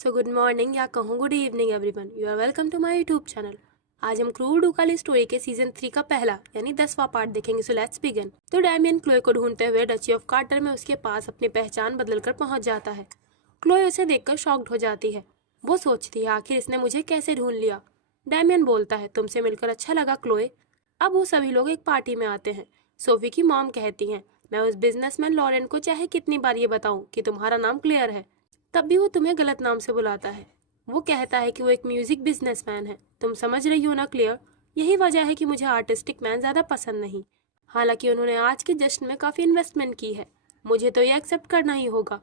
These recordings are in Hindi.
सो गुड मॉर्निंग या कहूँ good evening everyone, you are welcome to my YouTube channel. आज हम क्रू डुकाली स्टोरी के सीजन 3 का पहला यानी 10वां पार्ट देखेंगे। So let's begin. तो डैमियन क्लोए को ढूंढते हुए डची ऑफ कार्टर में उसके पास अपनी पहचान बदलकर पहुंच जाता है। क्लोए उसे देखकर शॉक्ड हो जाती है। वो सोचती है आखिर इसने मुझे कैसे ढूंढ लिया। डैमियन बोलता है तुमसे मिलकर अच्छा लगा क्लोए। अब वो सभी लोग एक पार्टी में आते हैं। सोफी की मॉम कहती हैं मैं उस बिजनेसमैन लॉरेन को चाहे कितनी बार ये बताऊं कि तुम्हारा नाम क्लियर है, तब भी वो तुम्हें गलत नाम से बुलाता है। वो कहता है कि वो एक म्यूजिक बिजनेसमैन है। तुम समझ रही हो ना क्लियर, यही वजह है कि मुझे आर्टिस्टिक मैन ज्यादा पसंद नहीं। हालांकि उन्होंने आज के जश्न में काफी इन्वेस्टमेंट की है, मुझे तो ये एक्सेप्ट करना ही होगा।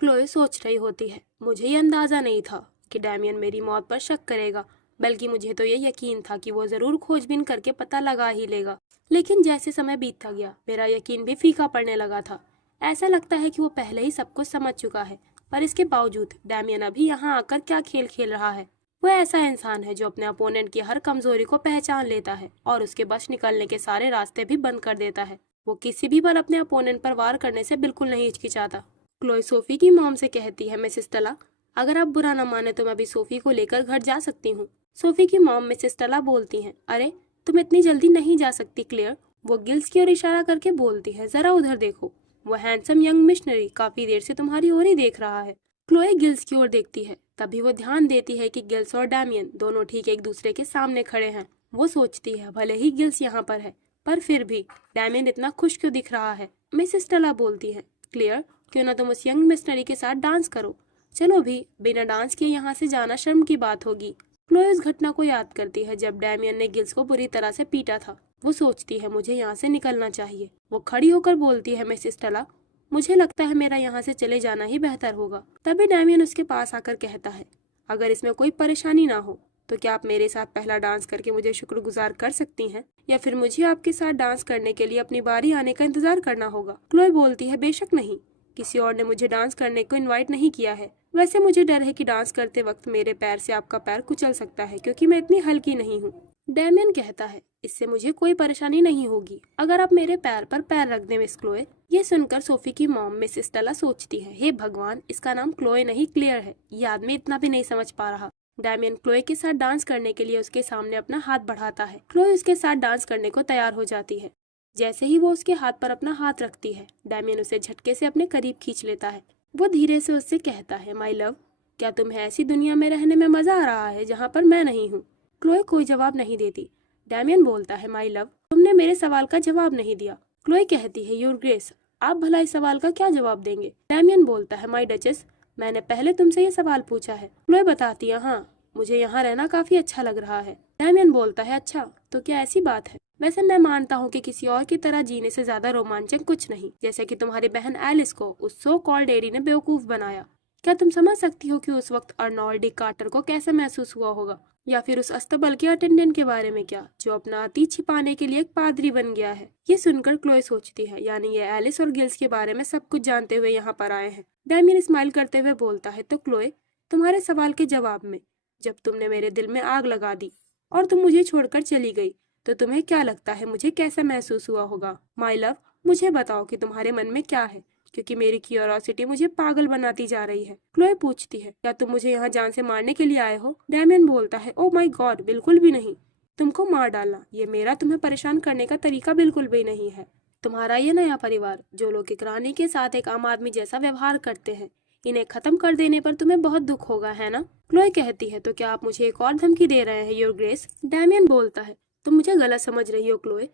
क्लोए सोच रही होती है मुझे ये अंदाजा नहीं था कि डैमियन मेरी मौत पर शक करेगा, बल्कि मुझे तो ये यकीन था कि वो जरूर खोजबीन करके पता लगा ही लेगा। लेकिन जैसे समय बीतता गया मेरा यकीन भी फीका पड़ने लगा था। ऐसा लगता है कि वो पहले ही सब कुछ समझ चुका है, पर इसके बावजूद डैमियन अभी यहाँ आकर क्या खेल खेल रहा है। वो ऐसा इंसान है जो अपने अपोनेंट की हर कमजोरी को पहचान लेता है और उसके बच निकलने के सारे रास्ते भी बंद कर देता है। वो किसी भी पल अपने अपोनेंट पर वार करने से बिल्कुल नहीं हिचकिचाता। क्लोई सोफी की मॉम से कहती है मिसेस टला, अगर आप बुरा न माने तो मैं अभी सोफी को लेकर घर जा सकती हूँ। सोफी की मॉम मिसेस टला बोलती हैं, अरे तुम इतनी जल्दी नहीं जा सकती क्लेयर। वो गिल्स की ओर इशारा करके बोलती है जरा उधर देखो, वो हैंडसम यंग मिशनरी काफी देर से तुम्हारी ओर ही देख रहा है। क्लोए गिल्स की ओर देखती है, तभी वो ध्यान देती है कि गिल्स और डैमियन दोनों ठीक एक दूसरे के सामने खड़े हैं। वो सोचती है भले ही गिल्स यहाँ पर है, पर फिर भी डैमियन इतना खुश क्यों दिख रहा है। मिसेस टला बोलती है, क्लियर क्यों ना तुम उस यंग मिशनरी के साथ डांस करो। चलो भी, बिना डांस किए यहाँ से जाना शर्म की बात होगी। क्लोए उस घटना को याद करती है जब डैमियन ने गिल्स को बुरी तरह से पीटा था। वो सोचती है मुझे यहाँ से निकलना चाहिए। वो खड़ी होकर बोलती है मिसेस टला, मुझे लगता है मेरा यहाँ से चले जाना ही बेहतर होगा। तभी डैमियन उसके पास आकर कहता है, अगर इसमें कोई परेशानी ना हो तो क्या आप मेरे साथ पहला डांस करके मुझे शुक्रगुजार कर सकती हैं, या फिर मुझे आपके साथ डांस करने के लिए अपनी बारी आने का इंतजार करना होगा। क्लोए बोलती है, बेशक नहीं, किसी और ने मुझे डांस करने को इनवाइट नहीं किया है। वैसे मुझे डर है कि डांस करते वक्त मेरे पैर से आपका पैर कुचल सकता है, क्योंकि मैं इतनी हल्की नहीं हूँ। डैमियन कहता है, इससे मुझे कोई परेशानी नहीं होगी अगर आप मेरे पैर पर पैर रख दें मिस क्लोए। ये सुनकर सोफी की मॉम मिसेस टला सोचती है, हे भगवान, इसका नाम क्लोए नहीं क्लियर है। ये आदमी इतना भी नहीं समझ पा रहा। डैमियन क्लोए के साथ डांस करने के लिए उसके सामने अपना हाथ बढ़ाता है। क्लोए उसके साथ डांस करने को तैयार हो जाती है। जैसे ही वो उसके हाथ पर अपना हाथ रखती है, डैमियन उसे झटके से अपने करीब खींच लेता है। वो धीरे से उससे कहता है, माई लव, क्या तुम्हें ऐसी दुनिया में रहने में मजा आ रहा है जहाँ पर मैं नहीं हूँ। क्लोए कोई जवाब नहीं देती। डैमियन बोलता है, माई लव, तुमने मेरे सवाल का जवाब नहीं दिया। क्लोए कहती है, योर ग्रेस, आप भला इस सवाल का क्या जवाब देंगे। डैमियन बोलता है, माई डचेस, मैंने पहले तुमसे ये सवाल पूछा है। क्लोए बताती है, हाँ, मुझे यहाँ रहना काफी अच्छा लग रहा है। डैमियन बोलता है, अच्छा, तो क्या ऐसी बात है। वैसे मैं मानता हूँ कि किसी और की तरह जीने से ज्यादा रोमांचक कुछ नहीं, जैसे कि तुम्हारी बहन एलिस को उस सो कॉल्ड एडी ने बेवकूफ बनाया। क्या तुम समझ सकती हो कि उस वक्त अर्नोल्ड डी कार्टर को कैसे महसूस हुआ होगा, या फिर उस अस्तबल के अटेंडेंट के बारे में क्या, जो अपना अतीत छिपाने के लिए एक पादरी बन गया है। ये सुनकर क्लोए सोचती है, यानी ये एलिस और गिल्स के बारे में सब कुछ जानते हुए यहाँ पर आए हैं। डैमियन स्माइल करते हुए बोलता है, तो क्लोए, तुम्हारे सवाल के जवाब में, जब तुमने मेरे दिल में आग लगा दी और तुम मुझे छोड़कर चली गई, तो तुम्हें क्या लगता है मुझे कैसा महसूस हुआ होगा। माई लव, मुझे बताओ कि तुम्हारे मन में क्या है, क्योंकि मेरी क्यूरियोसिटी मुझे पागल बनाती जा रही है। क्लोए पूछती है, क्या तुम मुझे यहाँ जान से मारने के लिए आए हो। डैमियन बोलता है, ओ माई गॉड, बिल्कुल भी नहीं। तुमको मार डालना, ये मेरा तुम्हें परेशान करने का तरीका बिल्कुल भी नहीं है। तुम्हारा ये नया परिवार, जो लोग एक रानी के साथ एक आम आदमी जैसा व्यवहार करते हैं, इन्हें खत्म कर देने पर तुम्हें बहुत दुख होगा, है ना। क्लोए कहती है, तो क्या आप मुझे एक और धमकी दे रहे हैं योर ग्रेस। डैमियन बोलता है, तुम मुझे गलत समझ रही हो क्लोए।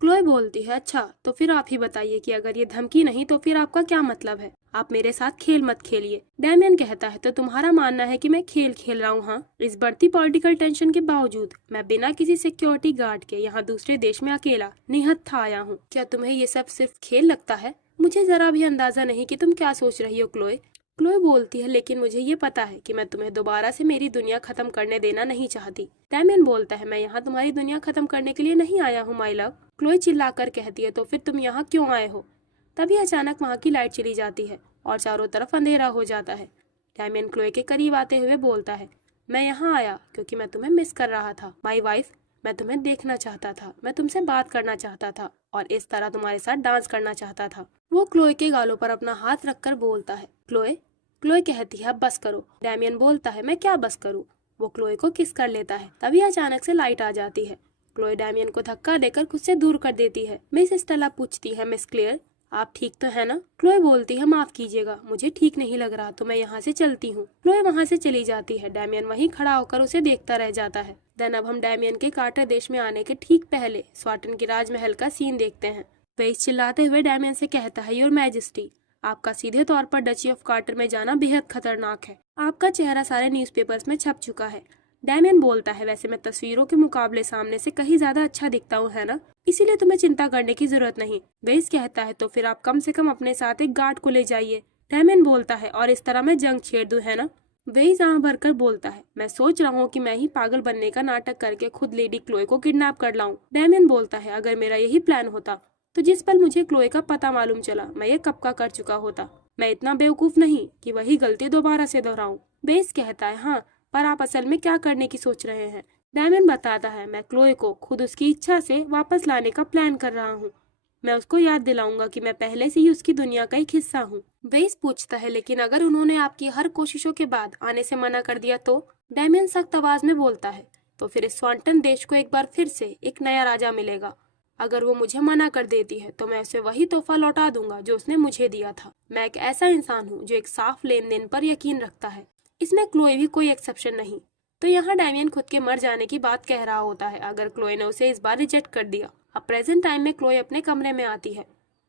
क्लोए बोलती है, अच्छा, तो फिर आप ही बताइए कि अगर ये धमकी नहीं तो फिर आपका क्या मतलब है। आप मेरे साथ खेल मत खेलिए। डैमियन कहता है, तो तुम्हारा मानना है कि मैं खेल खेल रहा हूँ। हाँ, इस बढ़ती पॉलिटिकल टेंशन के बावजूद मैं बिना किसी सिक्योरिटी गार्ड के यहाँ दूसरे देश में अकेला निहत्था आया हूँ। क्या तुम्हें ये सब सिर्फ खेल लगता है। मुझे जरा भी अंदाजा नहीं कि तुम क्या सोच रही हो क्लोए। क्लोए बोलती है, लेकिन मुझे ये पता है कि मैं तुम्हें दोबारा से मेरी दुनिया खत्म करने देना नहीं चाहती। डैमियन बोलता है, मैं यहाँ तुम्हारी दुनिया खत्म करने के लिए नहीं आया हूँ माई लव। क्लोए चिल्लाकर कहती है, तो फिर तुम यहाँ क्यों आए हो। तभी अचानक वहाँ की लाइट चली जाती है और चारों तरफ अंधेरा हो जाता है। डैमियन क्लोए के करीब आते हुए बोलता है, मैं यहाँ आया क्योंकि मैं तुम्हें मिस कर रहा था माई वाइफ। मैं तुम्हें देखना चाहता था, मैं तुमसे बात करना चाहता था और इस तरह तुम्हारे साथ डांस करना चाहता था। वो क्लोए के गालों पर अपना हाथ रखकर बोलता है, क्लोए, क्लोए कहती है अब बस करो। डैमियन बोलता है मैं क्या बस करूँ। वो क्लोए को किस कर लेता है। तभी अचानक से लाइट आ जाती है। क्लोए डैमियन को धक्का देकर खुद से दूर कर देती है। मिस स्टेला पूछती है मिस क्लेयर आप ठीक तो है ना। क्लोए बोलती है माफ कीजिएगा, मुझे ठीक नहीं लग रहा तो मैं यहाँ से चलती हूँ। क्लोए वहाँ से चली जाती है। डैमियन वहीं खड़ा होकर उसे देखता रह जाता है। देन अब हम डैमियन के कार्टर देश में आने के ठीक पहले स्वाटन के राजमहल का सीन देखते हैं। वेस चिल्लाते हुए डैमियन से कहता है योर मैजेस्टी, आपका सीधे तौर पर डची ऑफ कार्टर में जाना बेहद खतरनाक है। आपका चेहरा सारे न्यूज़पेपर्स में छप चुका है। डैमियन बोलता है वैसे मैं तस्वीरों के मुकाबले सामने से कहीं ज्यादा अच्छा दिखता हूँ है ना, इसीलिए तुम्हें चिंता करने की जरूरत नहीं। वेस कहता है तो फिर आप कम से कम अपने साथ एक गार्ड को ले जाइए। डैमियन बोलता है और इस तरह मैं जंग छेड़ दूं है ना। वेस आंख भरकर बोलता है मैं सोच रहा हूँ कि मैं ही पागल बनने का नाटक करके खुद लेडी क्लोए को किडनैप कर लाऊं। डैमियन बोलता है अगर मेरा यही प्लान होता तो जिस पल मुझे क्लोए का पता मालूम चला मैं ये कब का कर चुका होता। मैं इतना बेवकूफ नहीं कि वही गलती दोबारा से दोहराऊं। वेस कहता है हाँ, पर आप असल में क्या करने की सोच रहे हैं। डैमियन बताता है मैं क्लोए को खुद उसकी इच्छा से वापस लाने का प्लान कर रहा हूँ। मैं उसको याद दिलाऊंगा कि मैं पहले से ही उसकी दुनिया का एक हिस्सा हूँ। वेस पूछता है लेकिन अगर उन्होंने आपकी हर कोशिशों के बाद आने से मना कर दिया तो। डैमियन सख्त आवाज में बोलता है तो फिर इस स्वांटन देश को एक बार फिर से एक नया राजा मिलेगा। अगर वो मुझे मना कर देती है तो मैं उसे वही तोहफा लौटा दूंगा जो उसने मुझे दिया था। मैं एक ऐसा इंसान हूँ जो एक साफ लेन देन पर यकीन रखता है। इसमें क्लोए भी कोई एक्सेप्शन नहीं। तो यहाँ डैमियन खुद के मर जाने की बात कह रहा होता है अगर क्लोए ने उसे इस बार रिजेक्ट कर दिया। अब प्रेजेंट टाइम में क्लोए अपने कमरे में आती है।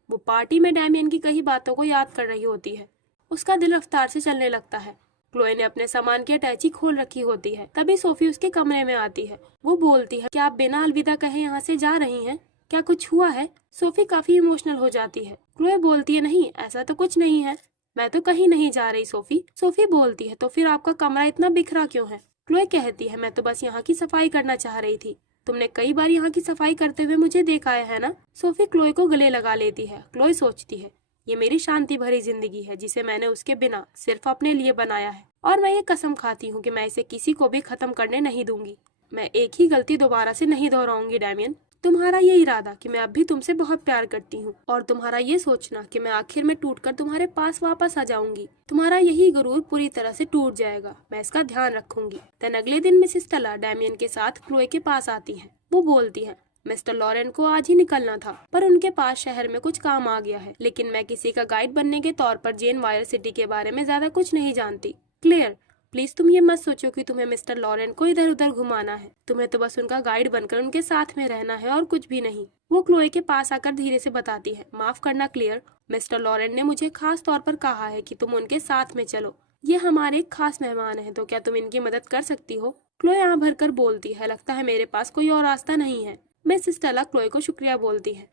वो पार्टी में डैमियन की कई बातों को याद कर रही होती है। उसका दिल रफ्तार से चलने लगता है। क्लोए ने अपने सामान की अटैची खोल रखी होती है। तभी सोफी उसके कमरे में आती है। वो बोलती है क्या आप बिना अलविदा कहे यहाँ से जा रही हैं? क्या कुछ हुआ है? सोफी काफी इमोशनल हो जाती है। क्लोए बोलती है नहीं, ऐसा तो कुछ नहीं है, मैं तो कहीं नहीं जा रही सोफी। सोफी बोलती है तो फिर आपका कमरा इतना बिखरा क्यों है? क्लोए कहती है मैं तो बस यहाँ की सफाई करना चाह रही थी। तुमने कई बार यहाँ की सफाई करते हुए मुझे देखा है ना। सोफी क्लोए को गले लगा लेती है। क्लोए सोचती है ये मेरी शांति भरी जिंदगी है जिसे मैंने उसके बिना सिर्फ अपने लिए बनाया है और मैं ये कसम खाती हूँ कि मैं इसे किसी को भी खत्म करने नहीं दूंगी। मैं एक ही गलती दोबारा से नहीं दोहराऊंगी डैमियन। तुम्हारा ये इरादा कि मैं अब भी तुमसे बहुत प्यार करती हूँ और तुम्हारा ये सोचना कि मैं आखिर में टूटकर तुम्हारे पास वापस आ जाऊंगी, तुम्हारा यही गुरूर पूरी तरह से टूट जाएगा। मैं इसका ध्यान रखूंगी। देन अगले दिन मिसेस स्टेला डैमियन के साथ क्लोए के पास आती है। वो बोलती है मिस्टर लॉरेन को आज ही निकलना था पर उनके पास शहर में कुछ काम आ गया है, लेकिन मैं किसी का गाइड बनने के तौर पर जेन वायर सिटी के बारे में ज्यादा कुछ नहीं जानती। क्लियर, प्लीज तुम ये मत सोचो कि तुम्हें मिस्टर लॉरेन को इधर उधर घुमाना है। तुम्हें तो बस उनका गाइड बनकर उनके साथ में रहना है और कुछ भी नहीं। वो क्लोए के पास आकर धीरे से बताती है माफ करना क्लियर, मिस्टर लॉरेन ने मुझे खास तौर पर कहा है कि तुम उनके साथ में चलो। ये हमारे एक खास मेहमान है तो क्या तुम इनकी मदद कर सकती हो? क्लोए आंख भरकर बोलती है लगता है मेरे पास कोई और रास्ता नहीं है। मिस स्टेला क्लोए को शुक्रिया बोलती है।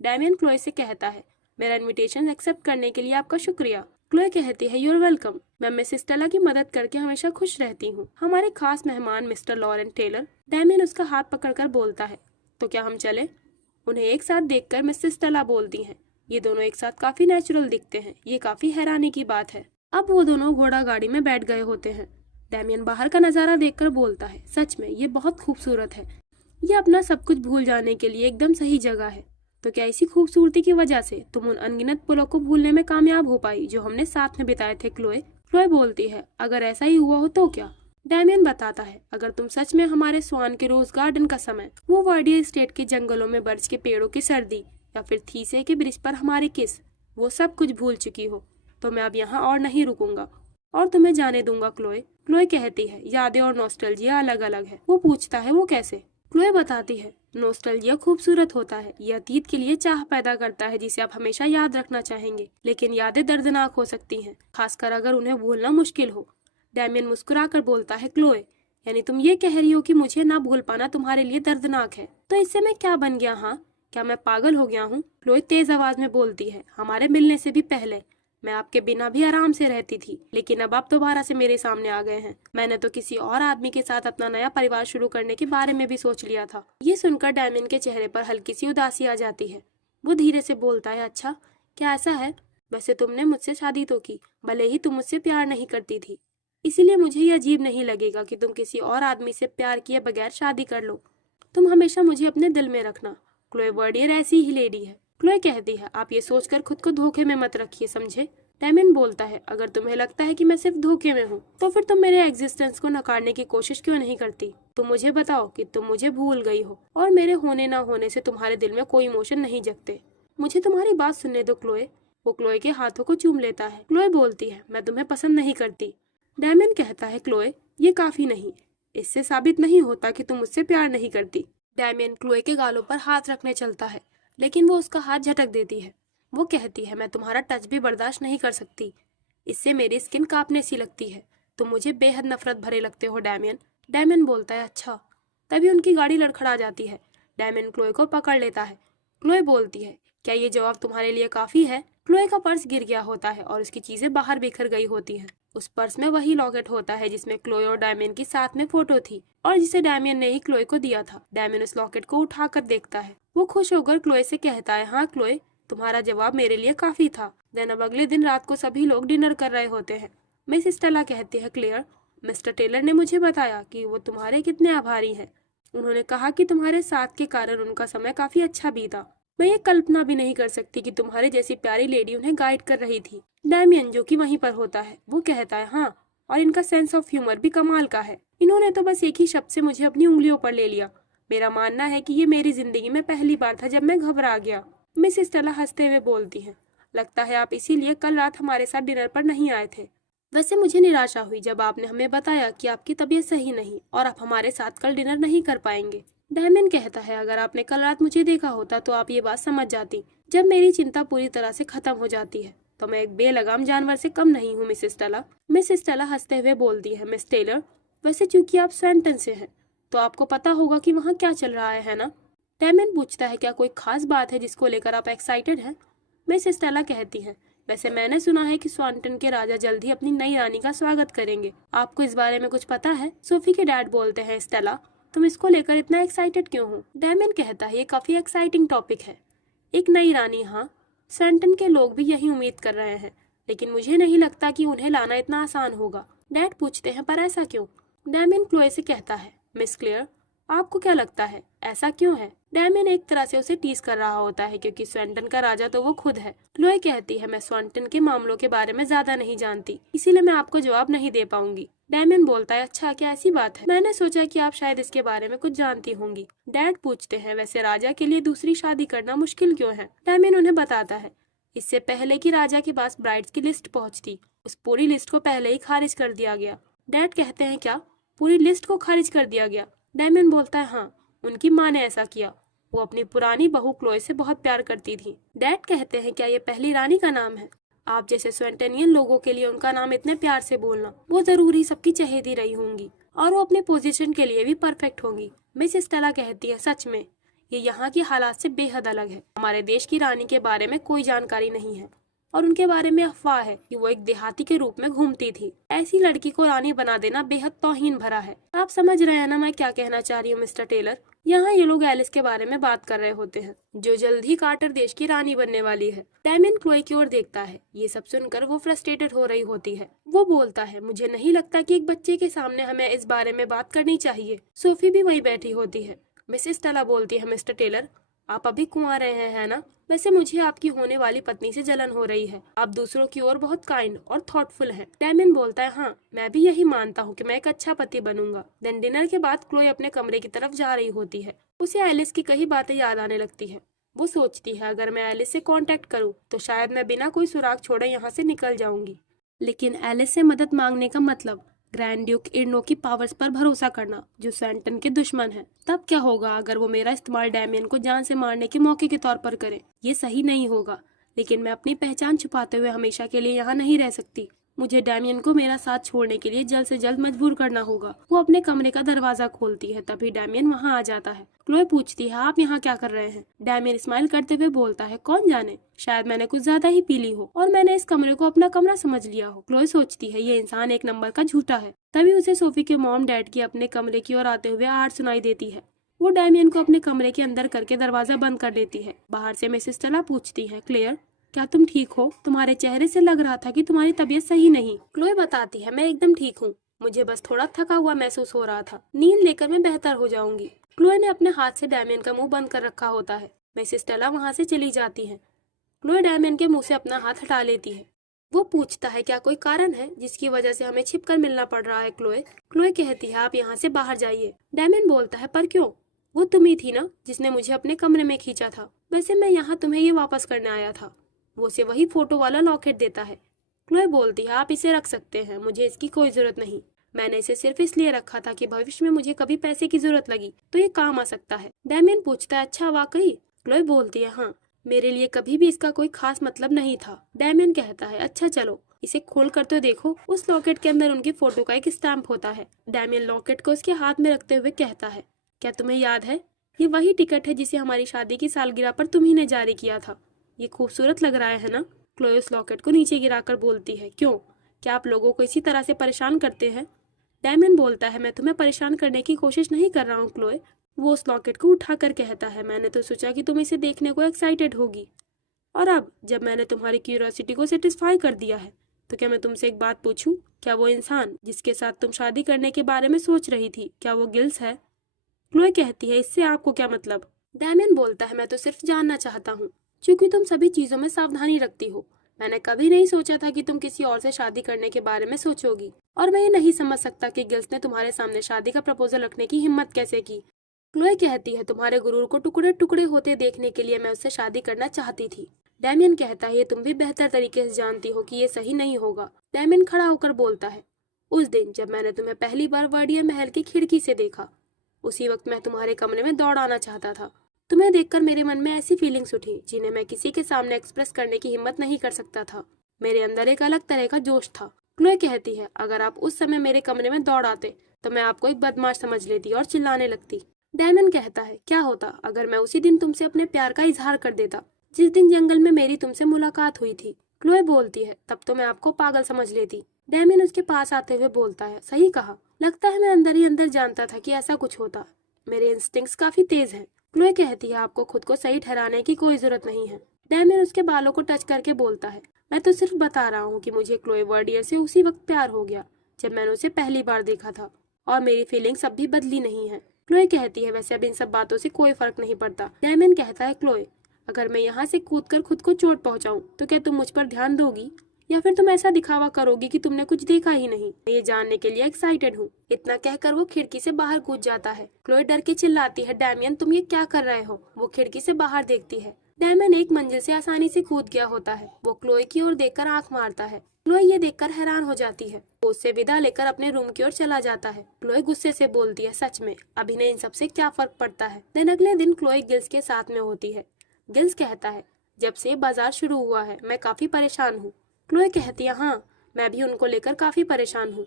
डैमियन क्लोए से कहता है मेरा इन्विटेशन एक्सेप्ट करने के लिए आपका शुक्रिया। क्लोए कहती है यूर वेलकम, मैं मिस स्टेला की मदद करके हमेशा खुश रहती हूँ। हमारे खास मेहमान मिस्टर लॉरेन टेलर। डैमियन उसका हाथ पकड़कर बोलता है तो क्या हम चले? उन्हें एक साथ देखकर मिस स्टेला बोलती हैं ये दोनों एक साथ काफी नेचुरल दिखते हैं, ये काफी हैरानी की बात है। अब वो दोनों घोड़ा गाड़ी में बैठ गए होते हैं। डैमियन बाहर का नजारा देखकर बोलता है सच में ये बहुत खूबसूरत है, ये अपना सब कुछ भूल जाने के लिए एकदम सही जगह है। तो क्या इसी खूबसूरती की वजह से तुम उन अनगिनत पलों को भूलने में कामयाब हो पाई जो हमने साथ में बिताए थे? क्लोए बोलती है अगर ऐसा ही हुआ हो तो क्या? डैमियन बताता है अगर तुम सच में हमारे स्वान के रोज गार्डन का समय, वो वर्डिया स्टेट के जंगलों में बर्च के पेड़ों की सर्दी या फिर थीसे के ब्रिज पर हमारी किस, वो सब कुछ भूल चुकी हो तो मैं अब यहाँ और नहीं रुकूंगा और तुम्हें जाने दूंगा। क्लोए कहती है यादें और नॉस्टैल्जिया अलग अलग है। वो पूछता है वो कैसे? क्लोए बताती है नॉस्टैल्जिया खूबसूरत होता है, ये अतीत के लिए चाह पैदा करता है जिसे आप हमेशा याद रखना चाहेंगे, लेकिन यादें दर्दनाक हो सकती हैं, खासकर अगर उन्हें भूलना मुश्किल हो। डैमियन मुस्कुराकर बोलता है क्लोए यानी तुम ये कह रही हो कि मुझे ना भूल पाना तुम्हारे लिए दर्दनाक है? तो इससे मैं क्या बन गया? हाँ, क्या मैं पागल हो गया हूँ? क्लोए तेज आवाज में बोलती है हमारे मिलने से भी पहले मैं आपके बिना भी आराम से रहती थी, लेकिन अब आप दोबारा से मेरे सामने आ गए हैं। मैंने तो किसी और आदमी के साथ अपना नया परिवार शुरू करने के बारे में भी सोच लिया था। ये सुनकर डैमियन के चेहरे पर हल्की सी उदासी आ जाती है। वो धीरे से बोलता है अच्छा, क्या ऐसा है? वैसे तुमने मुझसे शादी तो की, भले ही तुम मुझसे प्यार नहीं करती थी, इसीलिए मुझे ये अजीब नहीं लगेगा कि तुम किसी और आदमी से प्यार किए बगैर शादी कर लो। तुम हमेशा मुझे अपने दिल में रखना। क्लोए वर्डियर ऐसी ही लेडी है। क्लोए कहती है आप ये सोचकर खुद को धोखे में मत रखिए, समझे? डैमियन बोलता है, अगर तुम्हें लगता है कि मैं सिर्फ धोखे में हूँ तो फिर तुम मेरे एग्जिस्टेंस को नकारने की कोशिश क्यों नहीं करती? तुम मुझे बताओ कि तुम मुझे भूल गई हो और मेरे होने ना होने से तुम्हारे दिल में कोई इमोशन नहीं जगते। मुझे तुम्हारी बात सुनने दो क्लोए। वो क्लोए के हाथों को चूम लेता है। क्लोए बोलती है, मैं तुम्हें पसंद नहीं करती। डैमियन कहता है, क्लोए ये काफी नहीं, इससे साबित नहीं होता कि तुम मुझसे प्यार नहीं करती। डैमियन क्लोए के गालों पर हाथ रखने चलता है, लेकिन वो उसका हाथ झटक देती है। वो कहती है, मैं तुम्हारा टच भी बर्दाश्त नहीं कर सकती, इससे मेरी स्किन कांपने सी लगती है। तुम मुझे बेहद नफरत भरे लगते हो डैमियन। डैमियन बोलता है, अच्छा। तभी उनकी गाड़ी लड़खड़ा जाती है। डैमियन क्लोए को पकड़ लेता है। क्लोए बोलती है, क्या ये जवाब तुम्हारे लिए काफी है? क्लोए का पर्स गिर गया होता है और उसकी चीजें बाहर बिखर गई होती हैं। उस पर्स में वही लॉकेट होता है जिसमें क्लोए और डैमियन की साथ में फोटो थी और जिसे डैमियन ने ही क्लोए को दिया था। डैमियन उस लॉकेट को उठाकर देखता है। वो खुश होकर क्लोए से कहता है, हाँ क्लोए, तुम्हारा जवाब मेरे लिए काफी था। देन अब अगले दिन रात को सभी लोग डिनर कर रहे होते हैं। मिस स्टेला कहती है, क्लियर, मिस्टर टेलर ने मुझे बताया कि वो तुम्हारे कितने आभारी हैं। उन्होंने कहा कि तुम्हारे साथ के कारण उनका समय काफी अच्छा बीता। मैं ये कल्पना भी नहीं कर सकती कि तुम्हारे जैसी प्यारी लेडी उन्हें गाइड कर रही थी। डैमियन, जो कि वहीं पर होता है, वो कहता है, हाँ, और इनका सेंस ऑफ ह्यूमर भी कमाल का है। इन्होंने तो बस एक ही शब्द से मुझे अपनी उंगलियों पर ले लिया। मेरा मानना है कि ये मेरी जिंदगी में पहली बार था जब मैं घबरा गया। मिस स्टेला हंसते हुए बोलती हैं, लगता है आप इसीलिए कल रात हमारे साथ डिनर पर नहीं आए थे। वैसे मुझे निराशा हुई जब आपने हमें बताया कि आपकी तबीयत सही नहीं और आप हमारे साथ कल डिनर नहीं कर पाएंगे। डैमियन कहता है, अगर आपने कल रात मुझे देखा होता तो आप ये बात समझ जाती। जब मेरी चिंता पूरी तरह से खत्म हो जाती है तो मैं एक बेलगाम जानवर से कम नहीं हूँ मिस स्टेला। मिस स्टेला हंसते हुए बोलती है, मिस टेलर, वैसे चूंकि आप स्वैंटन से हैं तो आपको पता होगा कि वहाँ क्या चल रहा है ना? डैमियन पूछता है, क्या कोई खास बात है जिसको लेकर आप एक्साइटेड हैं? मिस स्टेला कहती हैं, वैसे मैंने सुना है कि स्वैंटन के राजा जल्द ही अपनी नई रानी का स्वागत करेंगे। आपको इस बारे में कुछ पता है? सोफी के डैड बोलते हैं, स्टेला, तुम इसको लेकर इतना एक्साइटेड क्यों हो? डैमियन कहता है, ये काफी एक्साइटिंग टॉपिक है। एक नई रानी, हाँ, स्वैंटन के लोग भी यही उम्मीद कर रहे हैं, लेकिन मुझे नहीं लगता कि उन्हें लाना इतना आसान होगा। डैड पूछते हैं, पर ऐसा क्यों? डैमियन क्लोए से कहता है, मिस क्लेयर, आपको क्या लगता है ऐसा क्यों है? डैमियन एक तरह से उसे टीज कर रहा होता है क्योंकि स्वैंटन का राजा तो वो खुद है। क्लोए कहती है, मैं स्वैंटन के मामलों के बारे में ज्यादा नहीं जानती, इसीलिए मैं आपको जवाब नहीं दे पाऊंगी। डैमियन बोलता है, अच्छा, क्या ऐसी बात है? मैंने सोचा कि आप शायद इसके बारे में कुछ जानती होंगी। डैड पूछते हैं, वैसे राजा के लिए दूसरी शादी करना मुश्किल क्यों है? डैमियन उन्हें बताता है, इससे पहले कि राजा के पास ब्राइड्स की लिस्ट पहुंचती, उस पूरी लिस्ट को पहले ही खारिज कर दिया गया। डैड कहते हैं, क्या पूरी लिस्ट को खारिज कर दिया गया? डैमियन बोलता है, हाँ, उनकी माँ ने ऐसा किया। वो अपनी पुरानी बहू क्लोए से बहुत प्यार करती थी। डैड कहते हैं, क्या ये पहली रानी का नाम है? आप जैसे स्वेंटेनियन लोगों के लिए उनका नाम इतने प्यार से बोलना, वो जरूर ही सबकी चहेती रही होंगी और वो अपने पोजीशन के लिए भी परफेक्ट होंगी। मिस स्टेला कहती है, सच में ये यहाँ की हालात से बेहद अलग है। हमारे देश की रानी के बारे में कोई जानकारी नहीं है और उनके बारे में अफवाह है कि वो एक देहाती के रूप में घूमती थी। ऐसी लड़की को रानी बना देना बेहद तौहीन भरा है। आप समझ रहे हैं ना मैं क्या कहना चाह रही हूँ मिस्टर टेलर? यहाँ ये लोग एलिस के बारे में बात कर रहे होते हैं, जो जल्द ही कार्टर देश की रानी बनने वाली है। डैमियन क्लोए की ओर देखता है। ये सब सुनकर वो फ्रस्ट्रेटेड हो रही होती है। वो बोलता है, मुझे नहीं लगता कि एक बच्चे के सामने हमें इस बारे में बात करनी चाहिए। सोफी भी वही बैठी होती है। मिसेस स्टेला बोलती है, मिस्टर टेलर, आप अभी कुंवारे हैं, है ना? वैसे मुझे आपकी होने वाली पत्नी से जलन हो रही है। आप दूसरों की ओर बहुत काइंड और थॉटफुल हैं। डैमियन बोलता है, हाँ, मैं भी यही मानता हूँ कि मैं एक अच्छा पति बनूंगा। देन डिनर के बाद क्लोए अपने कमरे की तरफ जा रही होती है। उसे एलिस की कई बातें याद आने लगती है। वो सोचती है, अगर मैं एलिस से कांटेक्ट करूँ तो शायद मैं बिना कोई सुराग छोड़े यहाँ से निकल जाऊंगी। लेकिन एलिस से मदद मांगने का मतलब ग्रैंड ड्यूक इर्नो की पावर्स पर भरोसा करना, जो स्वैंटन के दुश्मन है। तब क्या होगा अगर वो मेरा इस्तेमाल डैमियन को जान से मारने के मौके के तौर पर करे? ये सही नहीं होगा, लेकिन मैं अपनी पहचान छुपाते हुए हमेशा के लिए यहाँ नहीं रह सकती। मुझे डैमियन को मेरा साथ छोड़ने के लिए जल्द से जल्द मजबूर करना होगा। वो अपने कमरे का दरवाजा खोलती है, तभी डैमियन वहाँ आ जाता है। क्लोए पूछती है, आप यहाँ क्या कर रहे हैं? डैमियन स्माइल करते हुए बोलता है, कौन जाने, शायद मैंने कुछ ज्यादा ही पी ली हो और मैंने इस कमरे को अपना कमरा समझ लिया हो। क्लोए सोचती है, ये इंसान एक नंबर का झूठा है। तभी उसे सोफी के मॉम डैड की अपने कमरे की ओर आते हुए आहट सुनाई देती है। वो डैमियन को अपने कमरे के अंदर करके दरवाजा बंद कर देती है। बाहर से मिसेस स्टेला पूछती है, क्लेयर, क्या तुम ठीक हो? तुम्हारे चेहरे से लग रहा था कि तुम्हारी तबीयत सही नहीं। क्लोए बताती है, मैं एकदम ठीक हूँ, मुझे बस थोड़ा थका हुआ महसूस हो रहा था। नींद लेकर मैं बेहतर हो जाऊंगी। क्लोए ने अपने हाथ से डैमियन का मुंह बंद कर रखा होता है। मिसेस स्टेला वहाँ से चली जाती है। क्लोए डैमियन के मुंह से अपना हाथ हटा लेती है। वो पूछता है क्या कोई कारण है जिसकी वजह से हमें छिपकर मिलना पड़ रहा है क्लोए। क्लोए कहती है आप यहाँ से बाहर जाइए। डैमियन बोलता है पर क्यों? वो तुम ही थी ना जिसने मुझे अपने कमरे में खींचा था। वैसे मैं यहाँ तुम्हें ये वापस करने आया था। वो उसे वही फोटो वाला लॉकेट देता है। क्लोए बोलती है आप इसे रख सकते हैं, मुझे इसकी कोई जरूरत नहीं। मैंने इसे सिर्फ इसलिए रखा था कि भविष्य में मुझे कभी पैसे की जरूरत लगी तो ये काम आ सकता है। डैमियन पूछता है अच्छा वाकई? क्लोए बोलती है हाँ, मेरे लिए कभी भी इसका कोई खास मतलब नहीं था। डैमियन कहता है अच्छा चलो इसे खोल कर तो देखो। उस लॉकेट के अंदर उनकी फोटो का एक स्टैम्प होता है। डैमियन लॉकेट को उसके हाथ में रखते हुए कहता है क्या तुम्हें याद है, ये वही टिकट है जिसे हमारी शादी की सालगिरह पर तुम्ही ने जारी किया था। ये खूबसूरत लग रहा है ना? क्लोए उस लॉकेट को नीचे गिराकर बोलती है क्यों, क्या आप लोगों को इसी तरह से परेशान करते हैं? डैमियन बोलता है मैं तुम्हें परेशान करने की कोशिश नहीं कर रहा हूँ क्लोए। वो उस लॉकेट को उठाकर कहता है मैंने तो सोचा कि तुम इसे देखने को एक्साइटेड होगी, और अब जब मैंने तुम्हारी क्यूरियोसिटी को सेटिस्फाई कर दिया है तो क्या मैं तुमसे एक बात पूछूं, क्या वो इंसान जिसके साथ तुम शादी करने के बारे में सोच रही थी क्या वो गिल्स है? क्लोए कहती है इससे आपको क्या मतलब? डैमियन बोलता है मैं तो सिर्फ जानना चाहता हूँ, क्योंकि तुम सभी चीजों में सावधानी रखती हो। मैंने कभी नहीं सोचा था कि तुम किसी और से शादी करने के बारे में सोचोगी, और मैं ये नहीं समझ सकता कि गिल्स ने तुम्हारे सामने शादी का प्रपोजल रखने की हिम्मत कैसे की। क्लोए कहती है तुम्हारे गुरूर को टुकड़े टुकड़े होते देखने के लिए मैं उससे शादी करना चाहती थी। डैमियन कहता है ये तुम भी बेहतर तरीके से जानती हो कि ये सही नहीं होगा। डैमियन खड़ा होकर बोलता है उस दिन जब मैंने तुम्हें पहली बार वर्डियर महल की खिड़की से देखा, उसी वक्त मैं तुम्हारे कमरे में दौड़ आना चाहता था। तुम्हें देखकर मेरे मन में ऐसी फीलिंग्स उठी जिन्हें मैं किसी के सामने एक्सप्रेस करने की हिम्मत नहीं कर सकता था। मेरे अंदर एक अलग तरह का जोश था। क्लोए कहती है अगर आप उस समय मेरे कमरे में दौड़ आते तो मैं आपको एक बदमाश समझ लेती और चिल्लाने लगती। डायमंड कहता है क्या होता अगर मैं उसी दिन तुमसे अपने प्यार का इजहार कर देता जिस दिन जंगल में मेरी तुमसे मुलाकात हुई थी। क्लोए बोलती है तब तो मैं आपको पागल समझ लेती। डैमियन उसके पास आते हुए बोलता है सही कहा, लगता है मैं अंदर ही अंदर जानता था कि ऐसा कुछ होता। मेरे इंस्टिंक्ट्स काफी तेज हैं। क्लोए कहती है आपको खुद को सही ठहराने की कोई जरूरत नहीं है। डैमियन उसके बालों को टच करके बोलता है मैं तो सिर्फ बता रहा हूँ कि मुझे क्लोए वर्डियर से उसी वक्त प्यार हो गया जब मैंने उसे पहली बार देखा था, और मेरी फीलिंग्स अब भी बदली नहीं है। क्लोए कहती है वैसे अब इन सब बातों से कोई फर्क नहीं पड़ता। डैमियन कहता है क्लोए अगर मैं यहाँ से कूदकर खुद को चोट पहुंचाऊं तो क्या तुम मुझ पर ध्यान दोगी, या फिर तुम ऐसा दिखावा करोगी कि तुमने कुछ देखा ही नहीं? मैं ये जानने के लिए एक्साइटेड हूँ। इतना कहकर वो खिड़की से बाहर कूद जाता है। क्लोए डर के चिल्लाती है डैमियन तुम ये क्या कर रहे हो? वो खिड़की से बाहर देखती है। डैमियन एक मंजिल से आसानी से कूद गया होता है। वो क्लोए की ओर देखकर आंख मारता है। क्लोए ये देखकर हैरान हो जाती है। वो उससे विदा लेकर अपने रूम की ओर चला जाता है। क्लोए गुस्से से बोलती है सच में अभी ने इन सबसे क्या फर्क पड़ता है। दिन अगले दिन क्लोए गिल्स के साथ में होती है। गिल्स कहता है जब से बाजार शुरू हुआ है मैं काफी परेशान हूँ। क्लोए कहती है हाँ मैं भी उनको लेकर काफी परेशान हूँ।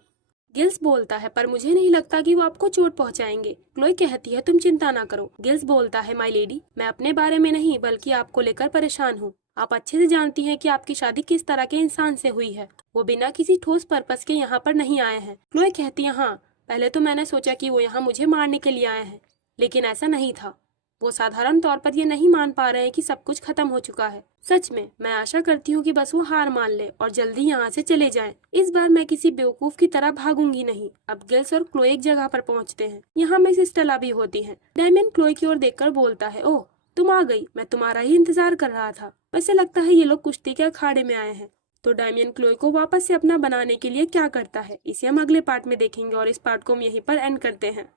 गिल्स बोलता है पर मुझे नहीं लगता कि वो आपको चोट पहुंचाएंगे। क्लोए कहती है तुम चिंता ना करो। गिल्स बोलता है माय लेडी मैं अपने बारे में नहीं बल्कि आपको लेकर परेशान हूँ। आप अच्छे से जानती हैं कि आपकी शादी किस तरह के इंसान से हुई है। वो बिना किसी ठोस पर्पस के यहाँ पर नहीं आए हैं। क्लोए कहती है हाँ पहले तो मैंने सोचा कि वो यहाँ मुझे मारने के लिए आए हैं, लेकिन ऐसा नहीं था। वो साधारण तौर पर ये नहीं मान पा रहे हैं कि सब कुछ खत्म हो चुका है। सच में मैं आशा करती हूँ कि बस वो हार मान ले और जल्दी यहाँ से चले जाएं। इस बार मैं किसी बेवकूफ की तरह भागूंगी नहीं। अब गिल्स और क्लोए एक जगह पर पहुँचते हैं। यहाँ मिस स्टेला भी होती है। डैमियन क्लोए की ओर देखकर बोलता है ओह तुम आ गई, मैं तुम्हारा ही इंतजार कर रहा था। वैसे लगता है ये लोग कुश्ती के अखाड़े में आए हैं। तो डैमियन क्लोए को वापस से अपना बनाने के लिए क्या करता है इसे हम अगले पार्ट में देखेंगे, और इस पार्ट को हम यहीं पर एंड करते हैं।